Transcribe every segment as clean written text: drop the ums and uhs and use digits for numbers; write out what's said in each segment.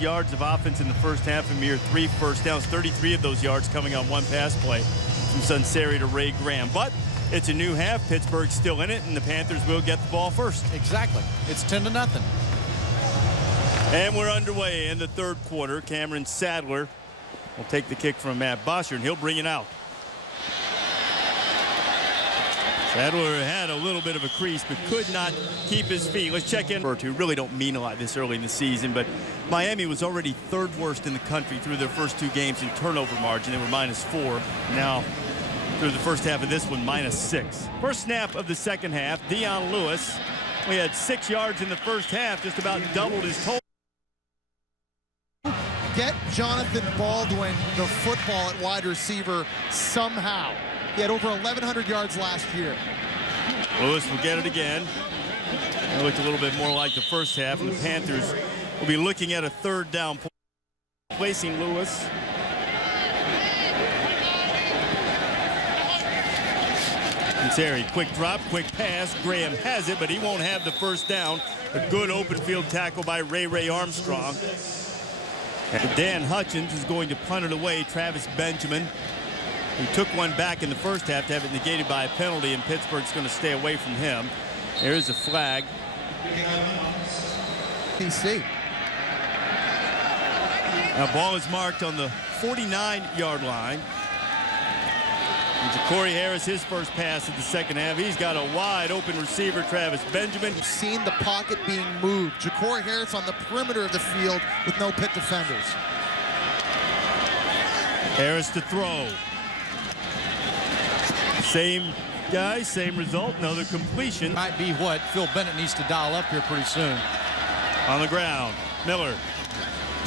36 yards of offense in the first half and mere 3 first downs. 33 of those yards coming on one pass play from Sunseri to Ray Graham. But it's a new half. Pittsburgh's still in it, and the Panthers will get the ball first. Exactly. It's 10-0. And we're underway in the third quarter. Cameron Sadler will take the kick from Matt Bosher, and he'll bring it out. Sadler had a little bit of a crease, but could not keep his feet. Let's check in. Who really don't mean a lot this early in the season, but Miami was already third worst in the country through their first 2 games in turnover margin. They were -4. Now, through the first half of this one, -6. First snap of the second half, Dion Lewis. We had 6 yards in the first half, just about doubled his total. Get Jonathan Baldwin the football at wide receiver somehow. He had over 1,100 yards last year. Lewis will get it again. It looked a little bit more like the first half, and the Panthers will be looking at a third down, placing Lewis. Terry, quick drop, quick pass. Graham has it, but he won't have the first down. A good open field tackle by Ray Armstrong. And Dan Hutchins is going to punt it away. Travis Benjamin, who took one back in the first half to have it negated by a penalty, and Pittsburgh's going to stay away from him. There's a flag. PC. Now ball is marked on the 49-yard line. And Ja'Cory Harris, his first pass of the second half. He's got a wide open receiver, Travis Benjamin. We've seen the pocket being moved. Ja'Cory Harris on the perimeter of the field with no pit defenders. Harris to throw. Same guy, same result, another completion. Might be what Phil Bennett needs to dial up here pretty soon. On the ground, Miller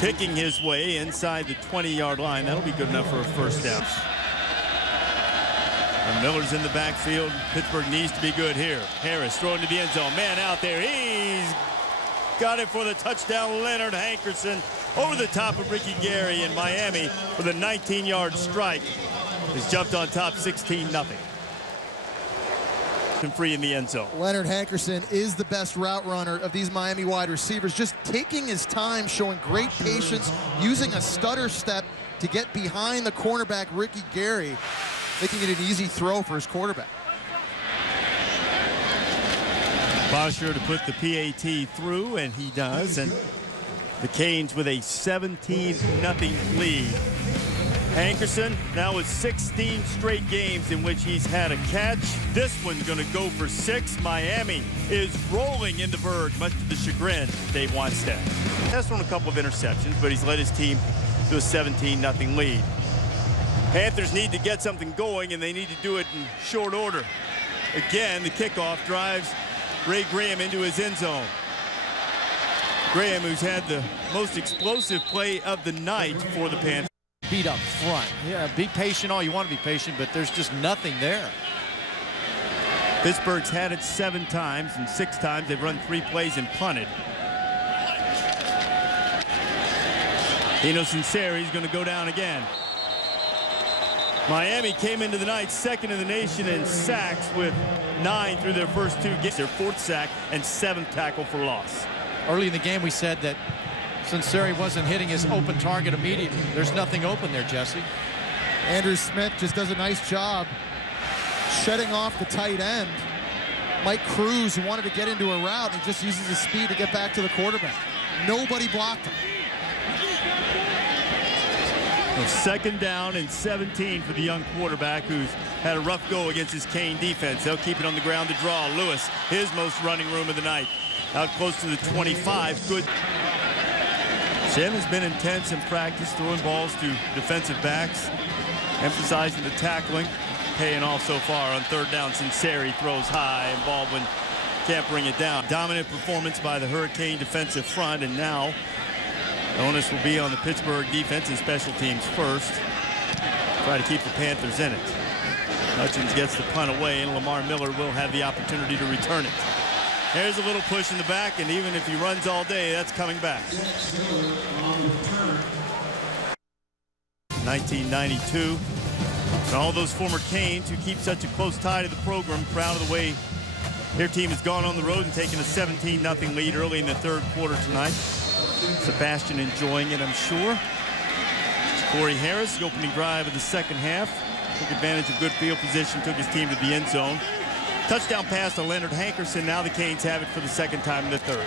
picking his way inside the 20-yard line. That'll be good enough for a first down. And Miller's in the backfield. Pittsburgh needs to be good here. Harris throwing to the end zone. Man out there. He's got it for the touchdown. Leonard Hankerson over the top of Ricky Gary in Miami with a 19-yard strike. He's jumped on top 16-0. Free in the end zone. Leonard Hankerson is the best route runner of these Miami wide receivers, just taking his time, showing great patience, using a stutter step to get behind the cornerback Ricky Gary, making it an easy throw for his quarterback. Bosher to put the PAT through, and he does, and the Canes with a 17-0 lead. Hankerson now with 16 straight games in which he's had a catch. This one's going to go for 6. Miami is rolling in the Berg, much to the chagrin of Dave Wannstedt. That's on a couple of interceptions, but he's led his team to a 17-0 lead. Panthers need to get something going, and they need to do it in short order. Again, the kickoff drives Ray Graham into his end zone. Graham, who's had the most explosive play of the night for the Panthers. Beat up front. Yeah, be patient all you want to be patient, but there's just nothing there. Pittsburgh's had it 7 times, and 6 times they've run 3 plays and punted. Dino Sunseri's going to go down again. Miami came into the night second in the nation in sacks with 9 through their first 2 games. Their 4th sack and 7th tackle for loss. Early in the game we said that Sunseri wasn't hitting his open target immediately. There's nothing open there, Jesse. Andrew Smith just does a nice job shedding off the tight end. Mike Cruz, who wanted to get into a route, and just uses his speed to get back to the quarterback. Nobody blocked him. So 2nd down and 17 for the young quarterback who's had a rough go against his Cane defense. They'll keep it on the ground to draw. Lewis, his most running room of the night, out close to the 25. Good. Sim has been intense in practice, throwing balls to defensive backs, emphasizing the tackling, paying off so far on 3rd down. Sunseri throws high, and Baldwin can't bring it down. Dominant performance by the Hurricane defensive front, and now the onus will be on the Pittsburgh defense and special teams first. Try to keep the Panthers in it. Hutchins gets the punt away, and Lamar Miller will have the opportunity to return it. There's a little push in the back, and even if he runs all day, that's coming back. 1992. And all those former Canes who keep such a close tie to the program, proud of the way their team has gone on the road and taken a 17-0 lead early in the 3rd quarter tonight. Sebastian enjoying it, I'm sure. Corey Harris, the opening drive of the second half. Took advantage of good field position, took his team to the end zone. Touchdown pass to Leonard Hankerson. Now the Canes have it for the second time in the third.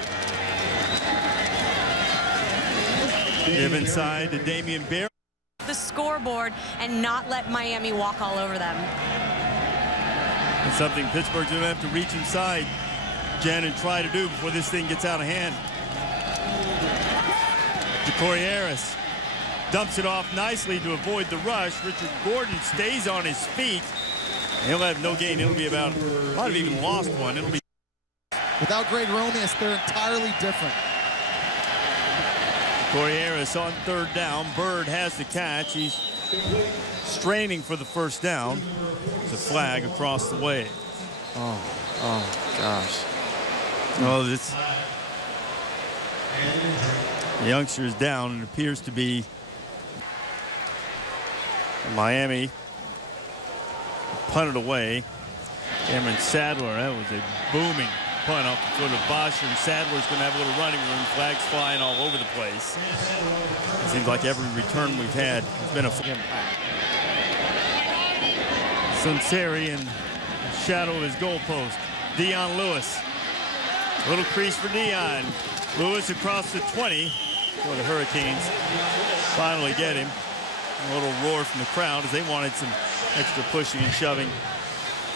Give inside to Damian Barry. The scoreboard and not let Miami walk all over them. It's something Pittsburgh's going to have to reach inside, Jen, and try to do before this thing gets out of hand. Corey Harris dumps it off nicely to avoid the rush. Richard Gordon stays on his feet. He'll have no gain. It'll be about, might have even lost one. It'll be. Without Greg Romius, they're entirely different. Corey Harris on third down. Bird has the catch. He's straining for the first down. It's a flag across the way. Oh gosh. Well, this the youngster is down, and it appears to be Miami. Punted away. Cameron Sadler, that was a booming punt off the foot of Bosher, and Sadler's going to have a little running room. Flags flying all over the place. It seems like every return we've had has been a impact. Sunseri in the shadow of his goalpost. Dion Lewis. A little crease for Dion. Lewis across the 20. So the Hurricanes finally get him. A little roar from the crowd as they wanted some extra pushing and shoving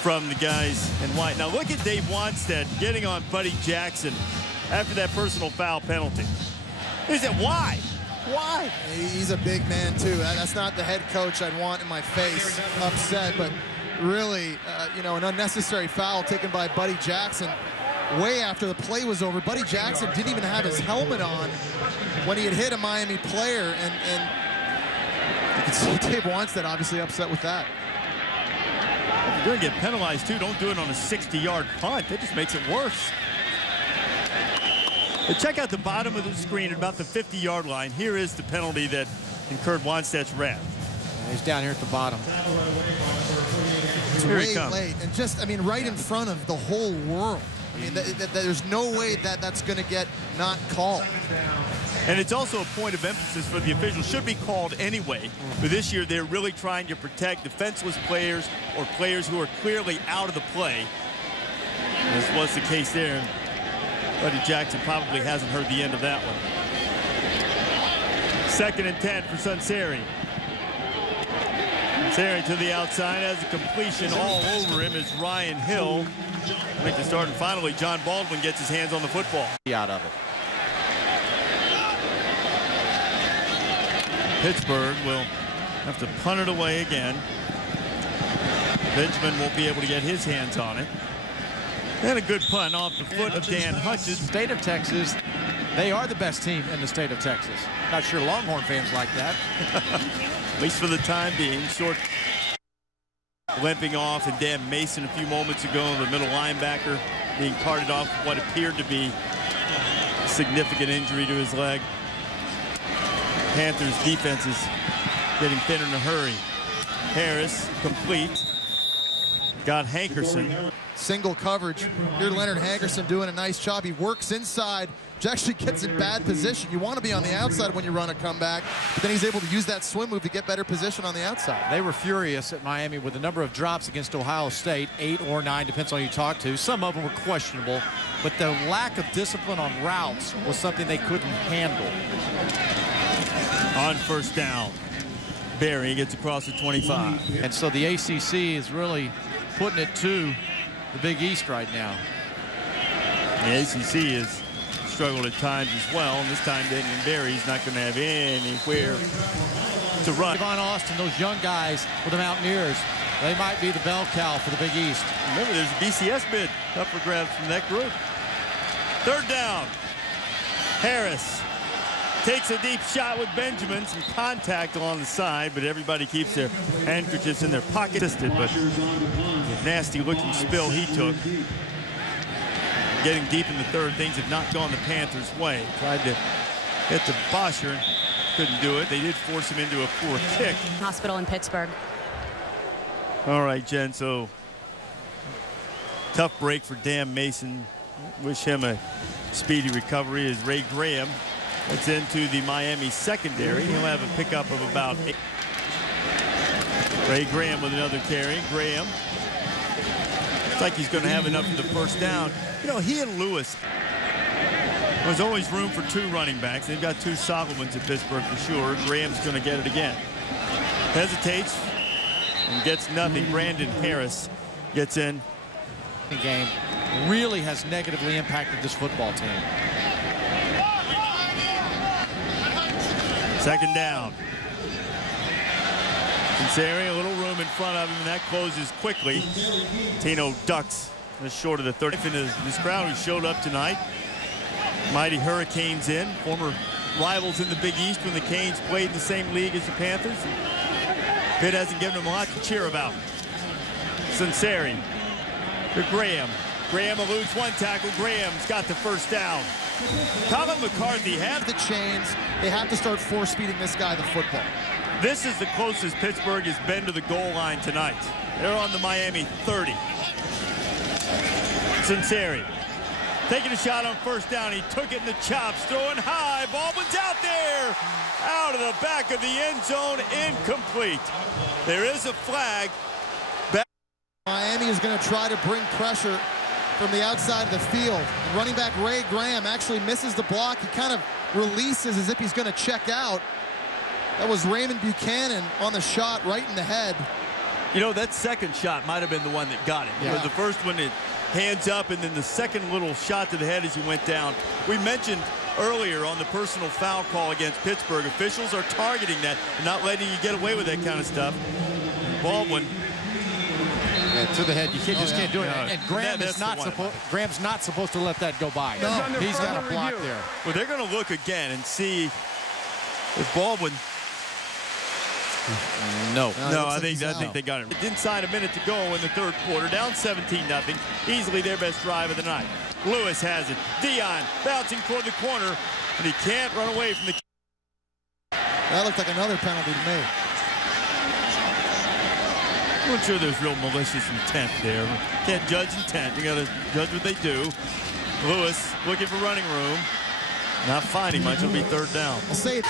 from the guys in white. Now look at Dave Wanstead getting on Buddy Jackson after that personal foul penalty. He said, why? Why? He's a big man, too. That's not the head coach I'd want in my face, upset, but really, you know, an unnecessary foul taken by Buddy Jackson way after the play was over. Buddy Jackson didn't even have his helmet on when he had hit a Miami player, and you can see Dave Wanstead obviously upset with that. If you're going to get penalized, too, don't do it on a 60-yard punt. That just makes it worse. But check out the bottom of the screen at about the 50-yard line. Here is the penalty that incurred Wanstead's wrath. He's down here at the bottom. It's way late, and just, I mean, right in front of the whole world. I mean, there's no way that that's going to get not called. And it's also a point of emphasis for the officials. Should be called anyway. But this year, they're really trying to protect defenseless players or players who are clearly out of the play. This was the case there. Buddy Jackson probably hasn't heard the end of that one. 2nd and 10 for Sunseri. Sunseri to the outside has a completion all over him is Ryan Hill. I think the start, and finally John Baldwin gets his hands on the football. Out of it. Pittsburgh will have to punt it away again. Benjamin won't be able to get his hands on it. And a good punt off the foot of Dan Hutchins. State of Texas, they are the best team in the state of Texas. Not sure Longhorn fans like that. At least for the time being. Short limping off, and Dan Mason a few moments ago, the middle linebacker being carted off what appeared to be a significant injury to his leg. Panthers defense is getting thinner in a hurry. Harris complete. Got Hankerson. Single coverage. Here Leonard Hankerson doing a nice job. He works inside, actually gets in bad position. You want to be on the outside when you run a comeback, but then he's able to use that swim move to get better position on the outside. They were furious at Miami with the number of drops against Ohio State, 8 or 9, depends on who you talk to. Some of them were questionable, but the lack of discipline on routes was something they couldn't handle. On first down, Barry gets across the 25. And so the ACC is really putting it to the Big East right now. The ACC has struggled at times as well, and this time Damian Barry's not going to have anywhere to run. Devon Austin, those young guys with the Mountaineers, they might be the bell cow for the Big East. Remember, there's a BCS bid up for grabs from that group. Third down. Harris takes a deep shot with Benjamin. Some contact along the side, but everybody keeps their handkerchiefs in their pocket. But the nasty-looking spill he took. Getting deep in the third, things have not gone the Panthers' way. Tried to hit the Bosher, couldn't do it. They did force him into a poor kick. Hospital in Pittsburgh. All right, Jen, so tough break for Dan Mason. Wish him a speedy recovery as Ray Graham It's into the Miami secondary. He'll have a pickup of about 8. Ray Graham with another carry. Graham. Looks like he's going to have enough for the first down. You know, he and Lewis. There's always room for 2 running backs. They've got 2 solid ones at Pittsburgh for sure. Graham's going to get it again. Hesitates and gets nothing. Brandon Harris gets in. The game really has negatively impacted this football team. Second down. Kinsari, a little room in front of him, and that closes quickly. Tino ducks just short of the 30. This crowd who showed up tonight. Mighty Hurricanes in, former rivals in the Big East when the Canes played in the same league as the Panthers. Pitt hasn't given them a lot to cheer about. Kinsari to Graham. Graham eludes 1 tackle. Graham's got the first down. Colin McCarthy had The chains. They have to start force-feeding this guy the football. This is the closest Pittsburgh has been to the goal line tonight. They're on the Miami 30. Kinsari taking a shot on first down. He took it in the chops, throwing high. Baldwin's out there, out of the back of the end zone, incomplete. There is a flag. Miami is going to try to bring pressure from the outside of the field. Running back Ray Graham actually misses the block. He kind of releases as if he's going to check out. That was Raymond Buchanan on the shot right in the head. You know, that second shot might have been the one that got him. Yeah. The first one, it hands up, and then the second little shot to the head as he went down. We mentioned earlier on the personal foul call against Pittsburgh. Officials are targeting that, not letting you get away with that kind of stuff. Baldwin. Yeah, to the head, you just can't do it. No. And Graham's not supposed to let that go by. No. He's got a block there. Well, they're going to look again and see if Baldwin. No, I think they got it. Inside a minute to go in the third quarter, down 17-0. Easily their best drive of the night. Lewis has it. Dion bouncing toward the corner, and he can't run away from the. That looked like another penalty to me. I'm not sure there's real malicious intent there. Can't judge intent. You got to judge what they do. Lewis looking for running room. Not finding much. It'll be third down. I'll say it.